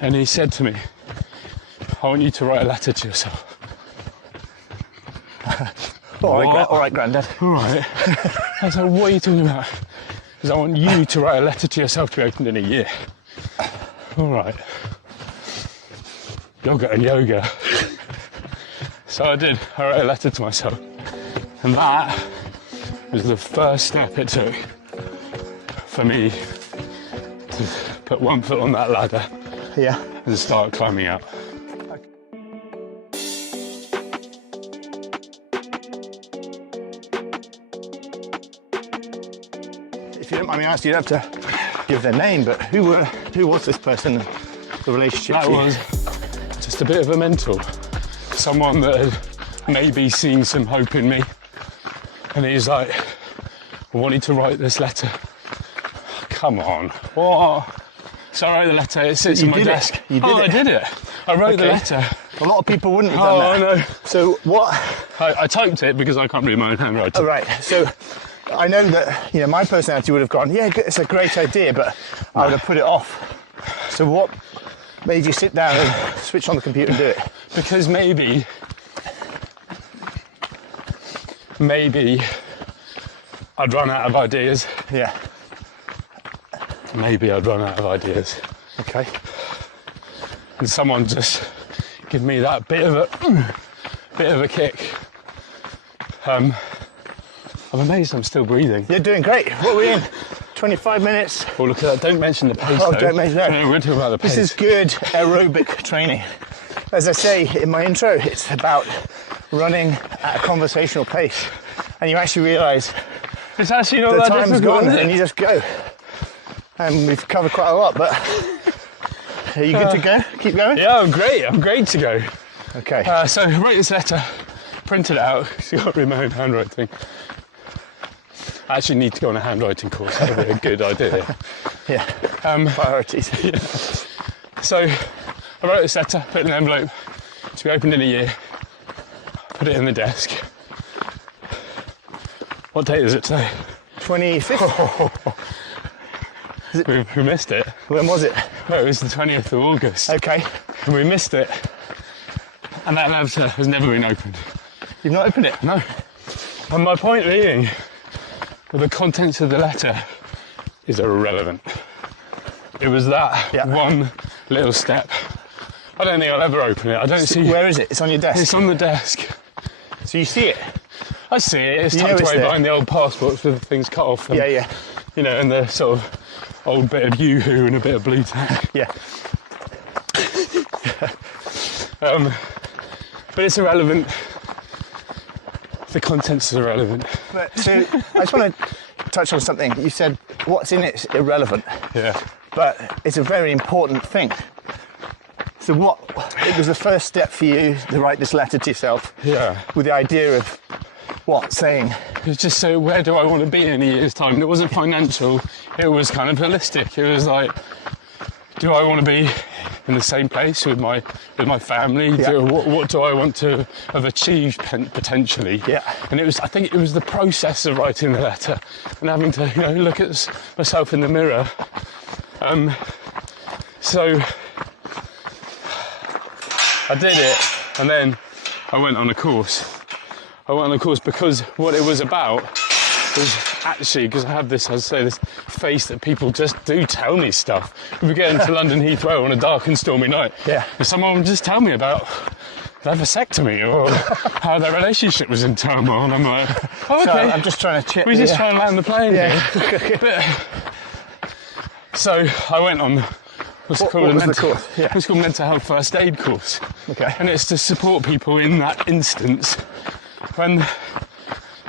And he said to me, I want you to write a letter to yourself. All right, Grandad. All right. I was like, what are you talking about? Because I want you to write a letter to yourself to be opened in a year. All right. Yoga and yoga. So I did. I wrote a letter to myself. And that was the first step it took for me to put one foot on that ladder. Yeah. And start climbing up. If you don't mind me asking, you don't have to give their name, but who was this person, the relationship? That was just a bit of a mentor. Someone that had maybe seen some hope in me. And he's like, I wanted to write this letter. Come on, what? So I wrote the letter, it sits on my desk. You did it? I did it. I wrote the letter. A lot of people wouldn't have done that. I know. So what? I typed it because I can't read my own handwriting. Oh, right. So I know that, my personality would have gone, yeah, it's a great idea, but I would have put it off. So what made you sit down and switch on the computer and do it? Because maybe I'd run out of ideas. Yeah. Maybe I'd run out of ideas. Okay. And someone just give me that bit of a kick. I'm amazed I'm still breathing. You're doing great. What are we in? 25 minutes. Oh, look at that. Don't mention the pace. Oh, though. don't mention that. No, we're talking about the pace. This is good aerobic training. As I say in my intro, it's about running at a conversational pace. And you actually realise it's actually not the that time's difficult, gone is it? and you just go. And we've covered quite a lot, but are you good to go? Keep going? Yeah, I'm great. I'm great to go. Okay. So I wrote this letter, printed it out, because I've got to read my own handwriting. I actually need to go on a handwriting course. That would be a good idea. Yeah. Priorities. Yeah. So I wrote this letter, put it in an envelope to be opened in a year, put it in the desk. What date is it today? 25th. We missed it. When was it? Well, it was the 20th of August. Okay. And we missed it. And that letter has never been opened. You've not opened it? No. And my point being, well, the contents of the letter is irrelevant. It was that one little step. I don't think I'll ever open it. I don't see... Where is it? It's on your desk? It's on the desk. So you see it? I see it. It's tucked away behind the old passports with things cut off. And, Yeah. And the sort of old bit of Yoo-hoo and a bit of blue tack. Yeah. But it's irrelevant. The contents are irrelevant. So I just want to touch on something. You said what's in it's irrelevant. Yeah. But it's a very important thing. So it was the first step for you to write this letter to yourself? Yeah. With the idea of what? Saying? It was just so, where do I want to be in a year's time? And it wasn't financial, it was kind of holistic. It was like, do I want to be in the same place with my family? Yeah. What do I want to have achieved potentially? Yeah. And I think it was the process of writing the letter and having to, look at myself in the mirror. So I did it, and then I went on a course. Because what it was about was actually, because I have this, as I say, this face that people just do tell me stuff. If we get into London Heathrow on a dark and stormy night, and someone would just tell me about their vasectomy or how their relationship was in turmoil, and I'm like, oh, okay. So I'm just trying to chip. We just try and land the plane. Yeah. So I went on what's What called was the course? Yeah. It's called mental health first aid course. Okay. And it's to support people in that instance when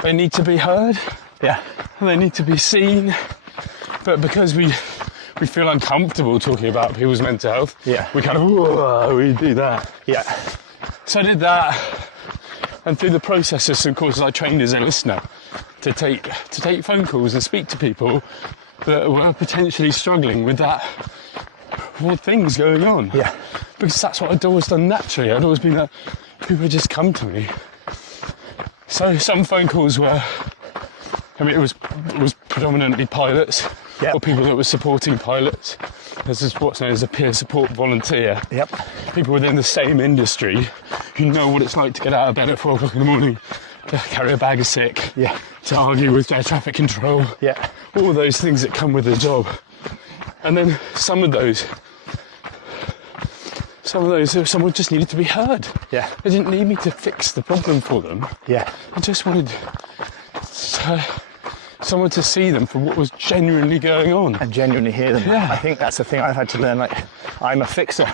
they need to be heard. Yeah. And they need to be seen. But because we feel uncomfortable talking about people's mental health, we kind of we do that. Yeah. So I did that, and through the process of some courses I trained as a listener to take phone calls and speak to people that were potentially struggling with that, what things going on. Yeah. Because that's what I'd always done naturally. I'd always been that people would just come to me. So some phone calls were, it was predominantly pilots or people that were supporting pilots. This is what's known as a peer support volunteer. Yep. People within the same industry who know what it's like to get out of bed at 4 o'clock in the morning, to carry a bag of sick, Yeah. to argue with air traffic control, Yeah. all those things that come with the job. And then some of those, someone just needed to be heard. Yeah. They didn't need me to fix the problem for them. Yeah. I just wanted someone to see them for what was genuinely going on. And genuinely hear them. Yeah. I think that's the thing I've had to learn. Like, I'm a fixer.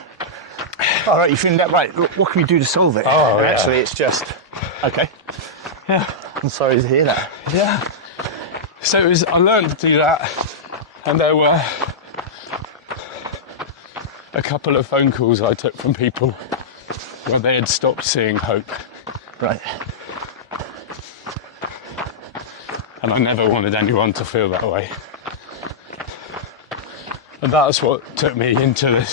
All right, you feeling that right? What can we do to solve it? Oh, and yeah. actually, it's just okay. Yeah. I'm sorry to hear that. Yeah. So I learned to do that, and there were a couple of phone calls I took from people where they had stopped seeing hope, Right. and I never wanted anyone to feel that way. And that's what took me into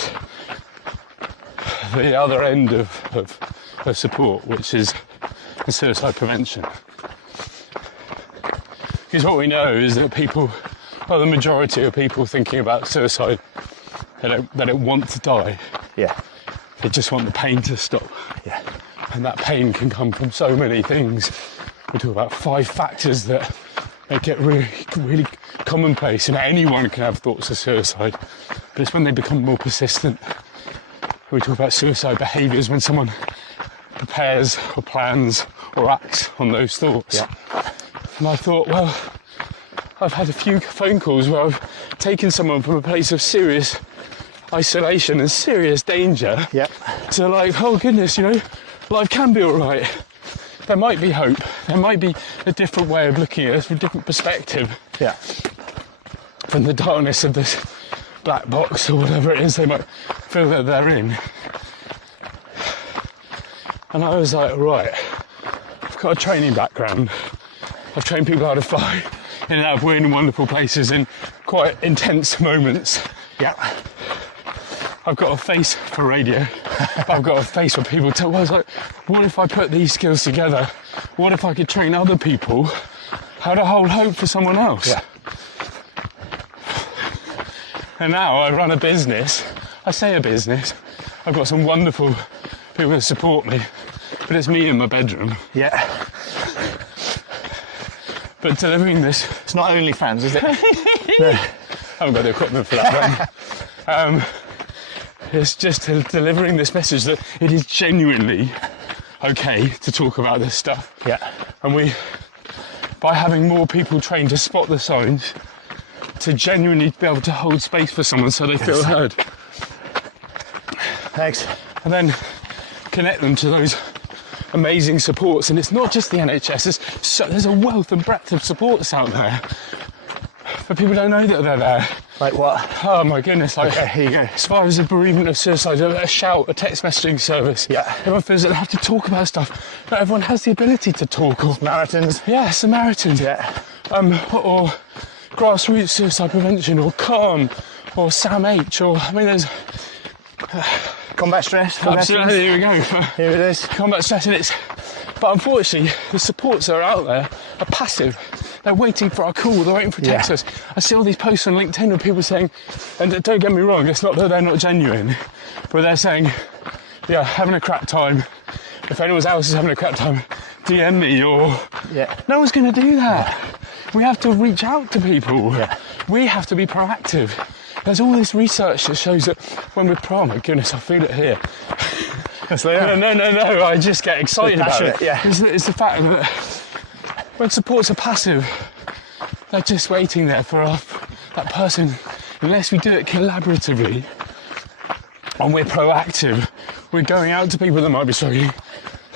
the other end of support, which is suicide prevention. Because what we know is that the majority of people thinking about suicide, they don't want to die. Yeah. They just want the pain to stop. Yeah. And that pain can come from so many things. We talk about 5 factors that make it really, really commonplace, and anyone can have thoughts of suicide. But it's when they become more persistent. We talk about suicide behaviours when someone prepares or plans or acts on those thoughts. Yeah. And I thought, well, I've had a few phone calls where I've taken someone from a place of serious isolation and serious danger Yeah. to like, oh goodness, life can be all right. There might be hope. There might be a different way of looking at it, a different perspective Yeah. from the darkness of this black box or whatever it is they might feel that they're in. And I was like, right, I've got a training background. I've trained people how to fly in and out of weird and wonderful places in quite intense moments. Yeah. I've got a face for radio. I've got a face for people to. Well, I was like, what if I put these skills together? What if I could train other people how to hold hope for someone else? Yeah. And now I run a business. I say a business. I've got some wonderful people that support me, but it's me in my bedroom. Yeah. But delivering this, It's not OnlyFans, is it? no, I haven't got the equipment for that. It's just delivering this message that it is genuinely okay to talk about this stuff. Yeah. And by having more people trained to spot the signs, to genuinely be able to hold space for someone so they feel heard. Thanks. And then connect them to those amazing supports. And it's not just the NHS, there's a wealth and breadth of supports out there. But people don't know that they're there. Like what? Oh my goodness, like Okay, here you go. as far as a bereavement of suicide, a shout, a text messaging service. Yeah. Everyone feels that they have to talk about stuff. Not everyone has the ability to talk. Or, Samaritans. yeah, Samaritans. Yeah. Or grassroots suicide prevention, or Calm, or Sam H, or there's Combat stress. for absolutely, veterans. here we go. Here it is. Combat stress, and but unfortunately, the supports that are out there are passive. They're waiting for our call, they're waiting for text us. I see all these posts on LinkedIn with people saying, and don't get me wrong, it's not that they're not genuine, but they're saying, yeah, having a crap time. If anyone else is having a crap time, DM me, or Yeah. no one's going to do that. We have to reach out to people. Yeah. We have to be proactive. There's all this research that shows that when we're oh my goodness, I feel it here. No, I just get excited about it. Yeah. It's the fact that when supports are passive, they're just waiting there for that person. Unless we do it collaboratively and we're proactive, we're going out to people that might be struggling,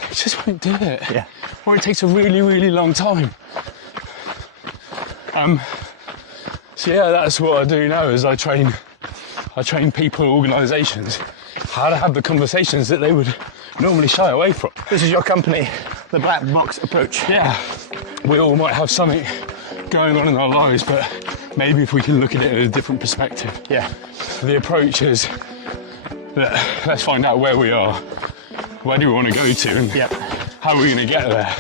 they just won't do it. Yeah. Or it takes a really, really long time. So yeah, that's what I do now is I train people, organisations, how to have the conversations that they would normally shy away from. This is your company, the Black Box Approach. Yeah, we all might have something going on in our lives, but maybe if we can look at it in a different perspective. Yeah. The approach is that let's find out where we are, where do we want to go to, and Yeah. how are we going to get there.